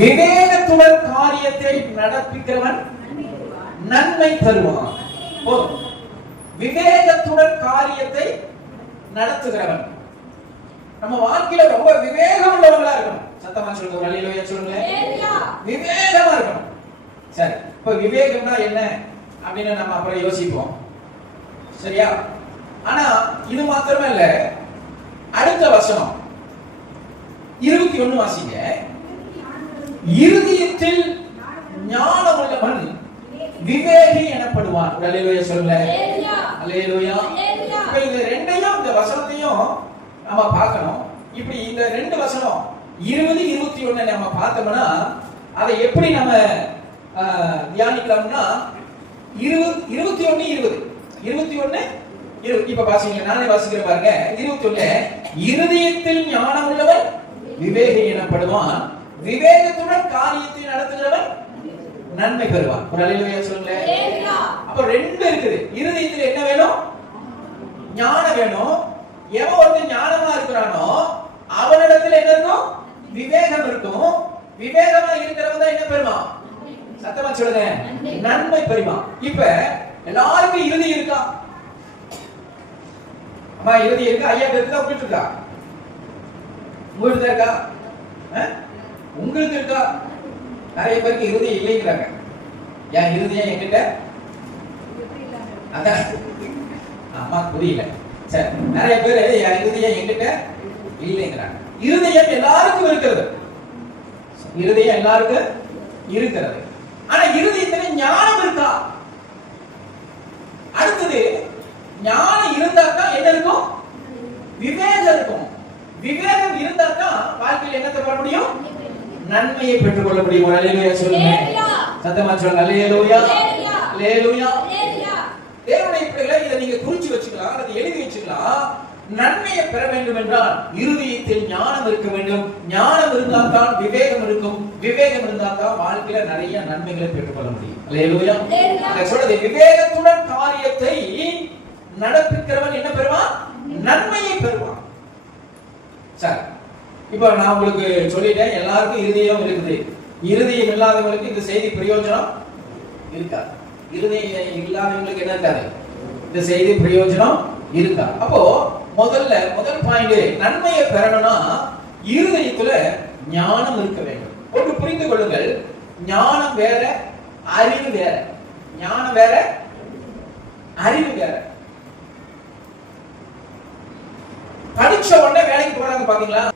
விவேகத்துடன் காரியத்தை நடப்பிக்கிறவன் நன்மை தருவான். விவேகத்துடன் காரியத்தை நடத்துகிறவன். நம்ம வாழ்க்கையில ரொம்ப விவேகம் உள்ளவங்களா இருக்கணும். சத்தமா சொல்லுங்க, அல்லேலூயா சொல்லுங்க. விவேகமா இருக்கணும். சரி, இப்ப விவேகம்னா என்ன அப்படின்னு நம்ம அப்புறம் யோசிப்போம், சரியா? ஆனா இது மாத்திரமே இல்ல, அடுத்த வசனம் 21 வாசிங்க. இருதயத்தில் ஞானம் உள்ளவன் விவேகி எனப்படுவான். அல்லேலூயா சொல்லுங்க, அல்லேலூயா. இப்ப இந்த ரெண்டையும், இந்த வசனத்தையும் நம்ம பார்க்கணும். இப்படி இந்த ரெண்டு வசனம் 20, 21 நம்ம பார்த்தோம்னா அதை எப்படி நம்ம தியானிக்கலாம்னா 21 இப்ப வாசிங்க, நானே வாசிக்கிறேன் பாருங்க. 21 இருதயத்தில் ஞானம் உள்ளவன் விவேகி எனப்படுவான், விவேகத்துடன் காரியத்தை நடத்துகிறவன் நன்மை பெறுவான். ஒரு அல்லேலூயா சொல்லுங்க. அப்ப ரெண்டு இருக்குது. இருதயத்தில் என்ன வேணும்? ஞானம் வேணும். எவன் ஒருத்தன் ஞானமா இருக்கிறானோ அவனிடத்தில் என்ன இருக்கும்? விவேகம் இருக்கும். விவேகமா இருக்கிறவன் தான் என்ன பெறுவான்? சத்தமா சொல்லுங்க, நன்மை பெறுவான். இப்ப எல்லாருக்கும் இறுதி இருக்கா? அம்மா இறுதி இருக்கா? ஐயா இருக்கா? உங்களுக்கு இருக்கா? உங்களுக்கு இருக்கா? உங்களுக்கு இருக்கா? நிறைய பேருக்கு இறுதி இல்லைங்கிறாங்க. ஏன் இறுதியா என்கிட்ட? அதான் அம்மா புரியல. சரி, நிறைய பேர் என் இருதயம் என்கிட்ட இல்லைங்கிறாங்க. இருதயம் எல்லாருக்கும் இருக்கிறது. இருதயம் எல்லாருக்கும் இருக்கிறது. ஆனா இருதயத்துல ஞானம் இருக்கா? அடுத்தது, ஞானம் இருந்தாதான் என்ன இருக்கும்? விவேகம் இருக்கும். விவேகம் இருந்தாதான் வாழ்க்கையில் என்னத்தை பெற முடியும்? நன்மையை பெற்றுக் கொள்ள முடியும். அல்லேலூயா சொல்லுங்க, சத்தமா சொல்லுங்க, அல்லேலூயா, அல்லேலூயா. தேவனுடைய பிள்ளைகளை இதை நீங்க குறிச்சு வச்சுக்கலாம், அதை எழுதி வச்சுக்கலாம். நன்மையை பெற வேண்டும் என்றால் இருதயத்தில் ஞானம் இருக்க வேண்டும். ஞானம் இருந்தால் தான் விவேகம் இருக்கும். விவேகம் இருந்தால் தான் வாழ்க்கையில நிறைய நன்மைகளை பெற்றுக்கொள்ள முடியும். அல்லேலூயா. சொல்றது விவேகத்துடன் காரியத்தை நடப்பிக்கிறவன் என்ன பெறுவான்? நன்மையை பெறுவான். சரி, இப்ப நான் உங்களுக்கு சொல்லிட்டேன், எல்லாருக்கும் இருதயம் இருக்குது. இருதயம் இல்லாதவங்களுக்கு இந்த செய்தி பிரயோஜனம் இருக்காது. இருதயம் இல்லாதவங்களுக்கு என்ன இருக்காது? இந்த செய்தி பிரயோஜனம் இருக்கா? அப்போ முதல் பாயிண்ட், நன்மையை பெறணும்னா இருதயத்துல ஞானம் இருக்க வேண்டும். ஒன்று புரிந்து கொள்ளுங்கள், ஞானம் வேற, அறிவு வேற. ஞானம் வேற, அறிவு வேற. படிச்ச உடனே வேலைக்கு போறாங்க பாத்தீங்களா?